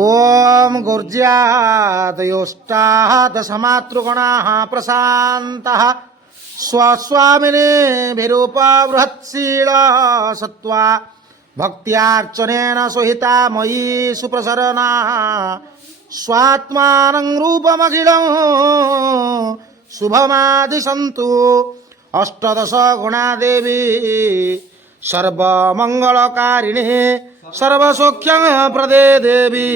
ओम गुर्ज्यादयोष्टाः दशमातृगुणाः प्रशान्तः स्वस्वामिने विरूपबृहत्शीला सत्त्वा भक्त्यार्चनेन सुहिता मयि सुप्रसरना स्वात्मानं रूपमखिलं शुभमादिशन्तु अष्टादश गुणा देवी सर्वमंगलकारिणी सर्वसौख्यं प्रदे देवी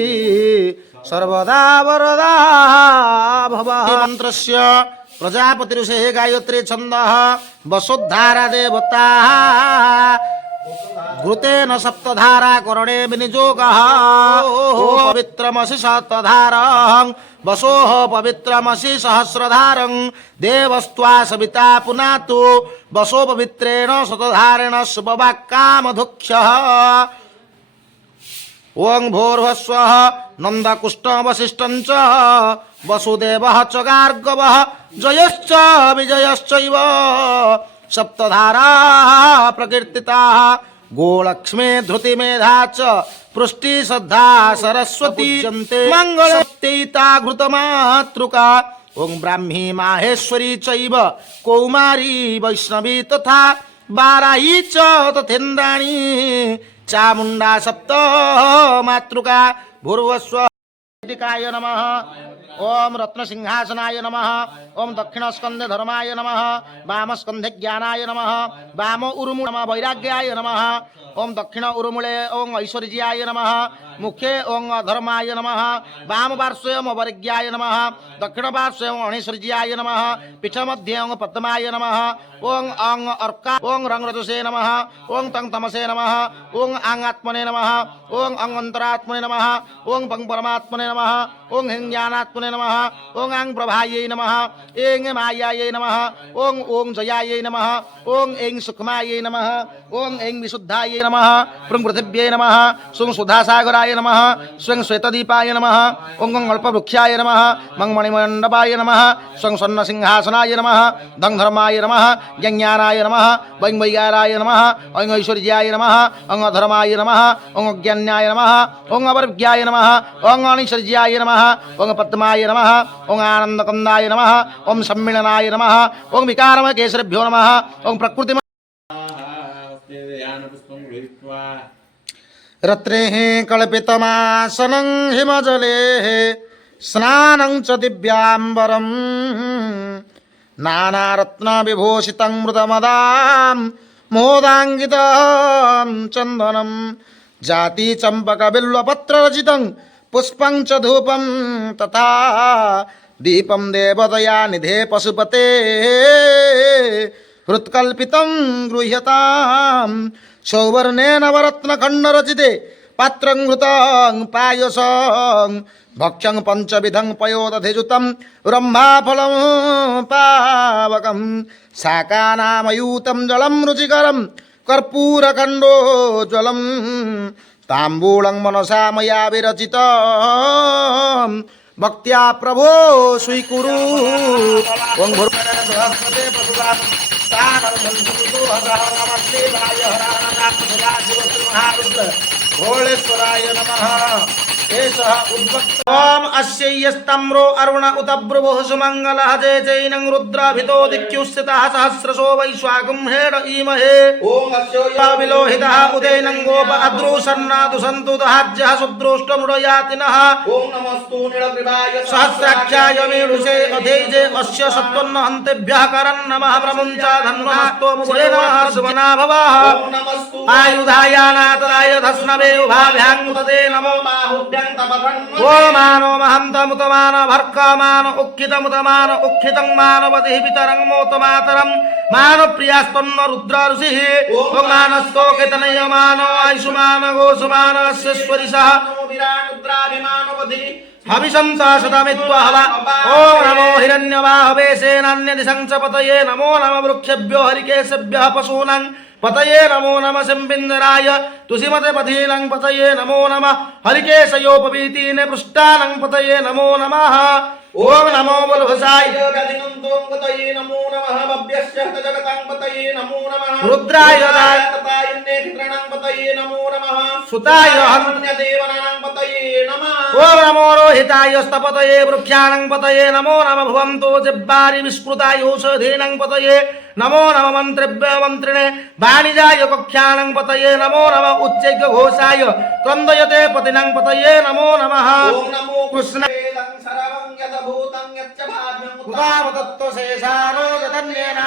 सर्वदा वरदा भव। मंत्रस्य प्रजापतिऋषेः गायत्री छन्दः वसुधारा देवता घृतेन सप्तधारा करणे विनियोगः पवित्रमसि शतधारं वसोः पवित्रमसि सहस्रधारं देवस्त्वा सविता पुनातु वसो पवित्रेण शतधारेण शुभवाक्कामधुक्ष्यः ओं भूर्भुवस्वः नन्दकुष्ठवसिष्ठं च वसुदेवः च गार्गवः जयश्च विजयश्चैव सप्तधारा प्रकीर्तिताः गोलक्ष्मी धृतिमेधा च पृष्टि श्रद्धा सरस्वती मंगलप्तैता घृतमातृका ओं ब्राह्मी माहेश्वरी चैव कौमारी वैष्णवी तथा बाराही च तथेन्द्राणी चामुंडा सप्त मातृका भूर्भुवस्व काय नमः ओम रत्नसिंहासनाय नमः ओम दक्षिणस्कंधे धर्माय नमः वामस्कंधे ज्ञानाय नमः वाम उरुमु नमः वैराग्याय नमः ओम दक्षिण उरुमुले ओम ऐश्वर्याय नमः मुखे ओम धर्माय नमः वाम पार्श्वे ओम वैराग्याय नमः दक्षिण पार्श्वे ओम अणैश्वर्याय नमः पीठ मध्ये ओम पद्माय नमः ओम अंग अर्का ओम रंगरजसे नमः ओम तं तमसे नमः ओम आंगात्मने नमः ओम अंगंतरात्मने नमः ओम पंग परमात्मने नमः ओम हिं ज्ञानात्मने नमः ओम आंग प्रभायै नमः एं मायायै नमः ओम ओम जयायै नमः ओम एं सुखमायै नमः ओम एं विशुद्धायै नमः प्रुं पृथिव्यै नमः सुं सुधासागराय नमः स्वं श्वेतदीपाय नमः ओं अल्पवृक्षाय नमः मंगमणिमण्डपाय नमः स्वं स्वर्णसिंहासनाय नमः धं धर्माय नमः ज्ञानाय नमः वैं वैगाराय नमः ओं ऐश्वर्याय नमः ओं धर्माय नमः ओं ज्ञानाय नमः ओं अवर्ग्याय नमः ओं अणैश्वर्याय नमः ओं पद्माय नमः ओं आनंदकंदाय नमः ओं सम्मिलनाय नमः ओं विकारमकेशरेभ्यो नमः ओं प्रकृति रत्रेः कल्पितमासनं हिमजलेः स्नानं च दिव्याम्बरं नानारत्नविभूषितं मृदमदां मोदाङ्गितं चन्दनं जातिचम्पकबिल्वपत्ररचितं पुष्पं च धूपं तथा दीपं देवतया निधे पशुपते हृत्कल्पितं गृह्यतां सौवर्णेन नवरत्नखण्डरचिते पात्रं घृतं पायसं भक्ष्यं पञ्चविधं पयोदधिजुतं ब्रह्माफलं पावकं शाकानामयूतं जलं रुचिकरं कर्पूरखण्डोज्ज्वलं ताम्बूलं मनसा मया विरचितं भक्त्या प्रभो स्वीकुरु ओं बृहस्पते भोलेश्वराय नमः ओम अस्यैस्तम्रो अरुण उत भ्रुवः सुमंगलः जय जैनं रुद्राभितो दिक्युस्थितः सहस्रशो वैश्वागं हेड ईमहे ओम अस्योया विलोहितः उदैनं गोप अद्रुसन्नादु सन्तु दहाज्यः सुद्रोष्टमुडयातिनः ओम नमस्तु नीलग्रीवाय सहस्राक्षाय मेढुषे अधेजे अस्य सत्वन्न हन्तेभ्यः करन् नमः प्रमुञ्चा धन्वस्तो मुखेन सुमना भवः ओम नमस्तु आयुधायानातराय धस्नवे उभाभ्यां मुदते नमो माहुभ्यं ओमानो महन्तमुतमान भर्कमान उक्खितमुतमान उक्खितं मानवतिः पितरं मोतमातरं मानप्रियास्तन्न रुद्र ऋषिः ओं मानस्तोकेतनय मानो आयुष्मान गोसुमान अस्यश्वरिषः हविषंसा शतमित्वहव ओं नमो हिरण्यवाहवे सेनान्यदिशं च पतये नमो नमः वृक्षेभ्यो हरिकेशेभ्यः पशूनां पतये नमो नमः शम्बिन्दराय तुषिमते पथीनं पतये नमो नमः हरिकेशयोपवीतीने पृष्ठानं पतये नमो नमः ఓం నమో బలభసాయ వ్యాధినంతోంగతయే నమో నమః భవ్యస్య జగతాంపతయే నమో నమః రుద్రాయ తతాయన్నే చిత్రణాంపతయే నమో నమః సుతాయ దేవనాంపతయే నమః ఓం నమో రోహితాయ స్తపతయే వృక్షాణం పతయే నమో నమ భవంతో జిబ్బారి విస్మృతాయ ఔషధీనం పతయే నమో నమ మంత్రిభ్య మంత్రిణే వాణిజాయ కక్ష్యాణం పతయే నమో నమ ఉచ్చైక ఘోషాయ త్వందయతే పతినం పతయే నమో నమః ఓం నమో కృష్ణ సర్వం యదభూతం యచ్చ భావ్యం ఉదామతత్వశేషానో జతన్యేన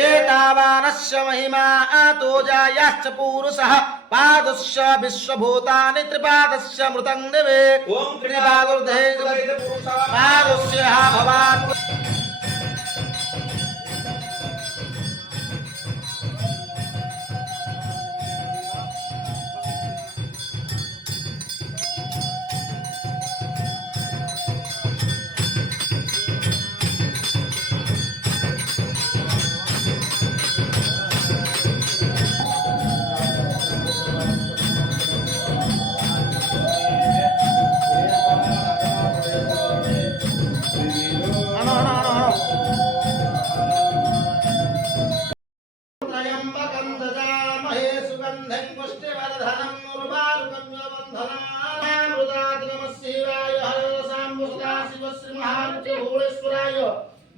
ఏతావానస్య మహిమా ఆతోజాయాశ్చ పూరుషః పాదస్య విశ్వభూతాని త్రిపాదస్య మృతం దివే ఓం త్రిపాదుర్ధే పాదస్య భవాన్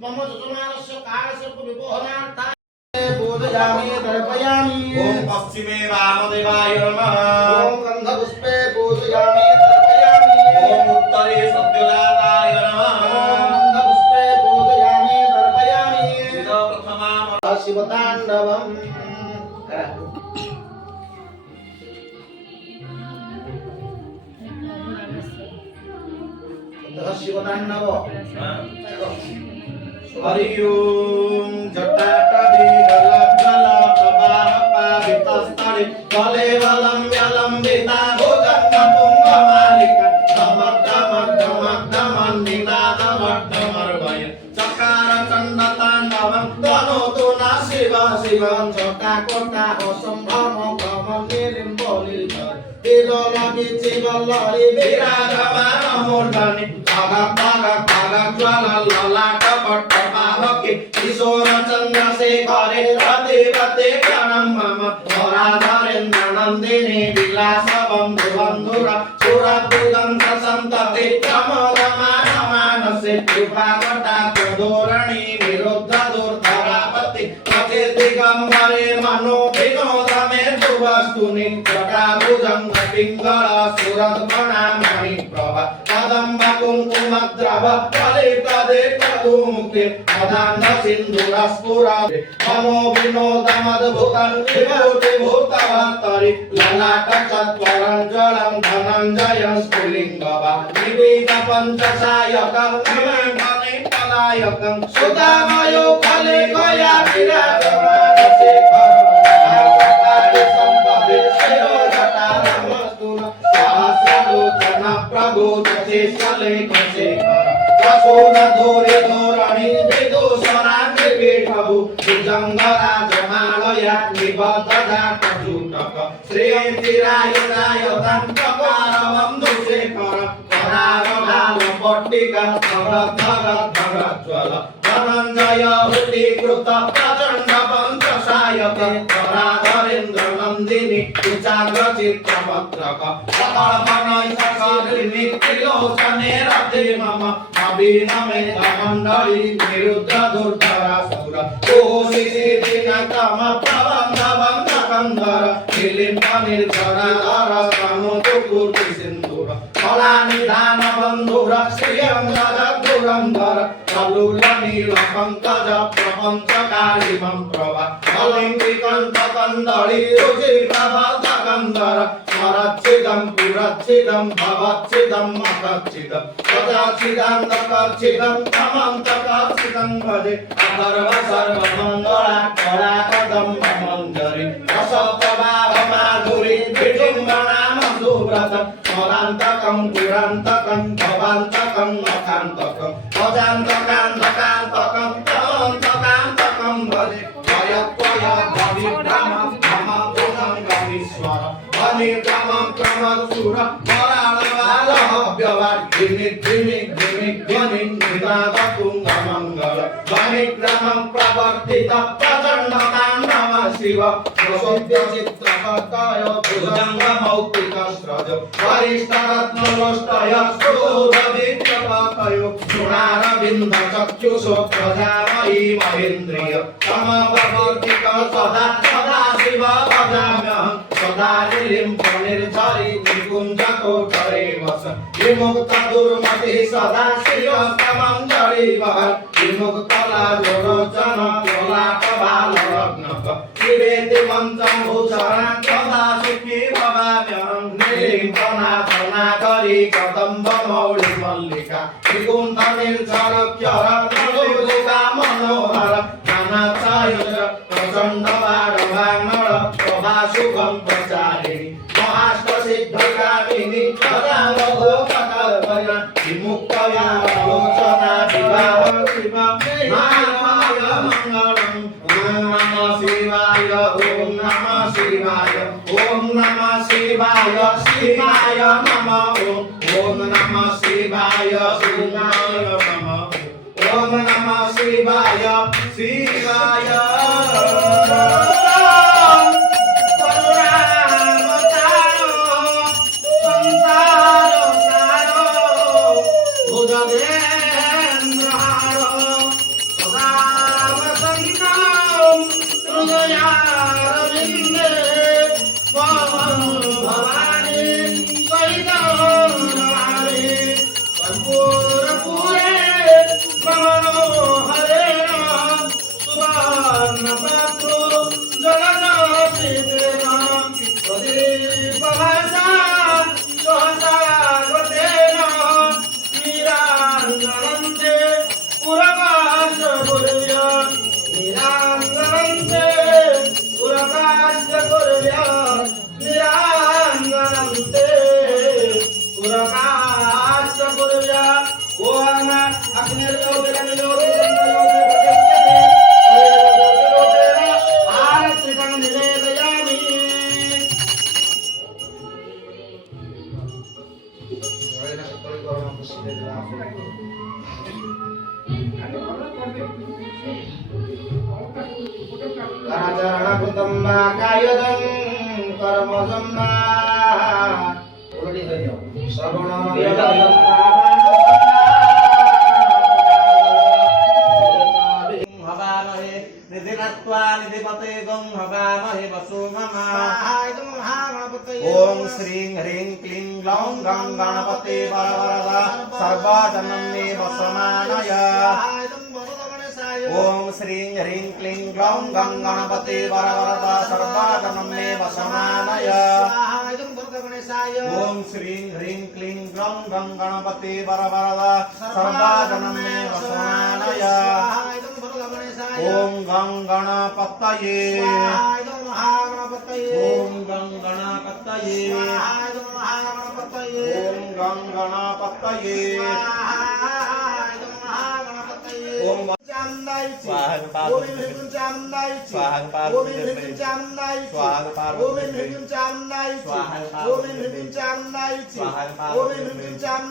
मम सुमानस्य कालसर्प विपोहनार्थाय पूजयामि तर्पयामि ओम पश्चिमे वामदेवाय नमः ओम गंधपुष्पे पूजयामि तर्पयामि ओम उत्तरे सद्योजाताय नमः ओम गंधपुष्पे पूजयामि तर्पयामि इद प्रथमाम शिवताण्डवम् शिवताण्डव हरि ओम जटाटवीरलज्जल प्रवाह पावितस्थले कलेवलं व्यलम्बिता भुजङ्गतुङ्गमालिका समग्रमग्रमग्रमन्निनादमग्रमर्वय चकार चण्डताण्डवं तनोतु न शिव शिवं जटाकोटा असम्भ्रम भ्रमनिलिम्बोलित विलोलभि चिवल्लरि विराजमान मूर्धनि किशोर चंद्रशेखरे रतिवते प्रणम मम धराधरेन्द्र नंदिनी विलास बंधु बंधुरा सुरभुजंत संतति प्रमोदमान मानसे कृपाकटा धोरणी विरुद्ध दुर्धरापति पति दिगंबरे मनो विनोद मे दुवस्तुनि जटाभुजंग पिंगल सुरद्भणा मणि प्रभा कदम्ब कुंकुम द्रव कलितदे कदुमुखे अदान सिंधुरस्फुरा मनो विनोदमद्भुतं विभूति भूतवन्तरि ललाट चत्वरञ्जलं धनञ्जयं स्फुलिङ्गवा विविध पञ्चसायकं विमण्डने पलायकं सुधामयो फले गया विराजमान शेखर सहस्रलोचन प्रभु शेषलेख शेखर प्रसून धोरे धोरणि विदूषणाग्नि पीठभु भुजङ्गराजमालया निबद्धजाटचूटक श्रीयन्तिरायुधायुधं प्रकारवं दुःशेखर परागभालपट्टिका धरज्वल धनञ्जय हुतीकृत प्रचण्ड पञ्चसायक धराधरेन्द्र नन्दिनी कुचाग्रचित्रपत्रक सकलपनैकशरीरिणी त्रिलोचने रते मम नवीनमे मण्डली निरुद्ध दुर्धरासुर कोशिशिदिनतम प्रबन्ध बन्धकन्धर निलिम्ब निर्जराधर स्तनोतुपूर्ति सिन्धुर कलानिधान बन्धुर श्रियङ्गधुरन्धर कलुल नील पङ्कज प्रपञ्चकालिमं प्रभा कलिङ्गिकण्ठकन्दळी रुचिप्रबन्धकन्धर स्मरच्छिदं पुरच्छिदं भवच्छिदं मखच्छिदं सदाच्छिदान्तकच्छिदं तमन्तकच्छिदं भजे अथर्व सर्वमङ्गला कलाकदं ममञ्जरी रसप्रभावमाधुरी विडुम्बना मधुव्रतं स्मरान्तकं पुरान्तकं भवान्तकं मखान्तकं अजान्तकान्तकान्तकं तमन्तकान्तकं भजे त्वयत्वय भविभ्रमं मम भुजङ्गमीश्वर अनिक्रमं क्रमसुर कराळवाल प्रवर्तित प्रचंड तांडव शिव चित्रपताय भुजंग मौक्तिक स्रज वरिष्ठ रत्न लोष्टय सुरभिप्रपतयो सुनारविंद चक्षुषो प्रजामयी महेन्द्रिय समवर्तिक सदा सदा शिव भजाम्यहं सदा निलिं निर्झरि निकुंज कोटरे वस विमुक्त दुर्मति सदा शिव समंजरि वहन् विमुक्त लालोचन लोलाट बालरत्नक शिवेति मन्त्रं भूषणं सदा सुखी भवाम्यहं नीलिङ्गनाथना करी कदम्ब मौळि मल्लिका निकुंज निर्झर क्षर नलोका मनोहर नानाचार्य प्रचंड वारभांगण प्रभा शुभं प्रचारिणी महाष्ट सिद्धकामिनी सदावगोपकल्पना विमुक्तया लोचना विवाह शिव नाराय मंगलम् ॐ नमः शिवाय ॐ नमः शिवाय ॐ नमः शिवाय शिवाय नमः ॐ नमः शिवाय शिवाय नमः ॐ नमः शिवाय शिवाय करचरणकृतं वा कायदं कर्मजं वा हवामहे निधिनत्वा निधिपते गं हवामहे वसो मम ॐ श्रीं ह्रीं क्लीं ग्लौं गं गणपते वरवरदा सर्वजनं मे वसमानय ॐ श्रीं ह्रीं क्लीं ग्लौं गं गणपते वरवरदा सर्वजनं मे वसमानय ॐ श्रीं ह्रीं क्लीं ग्लौं गं गणपते वरवरदा सर्वजनं मे वसमानय ॐ गं गणपतये ॐ गं गणपतये ॐ गं गणपतये ॐ स्वाहा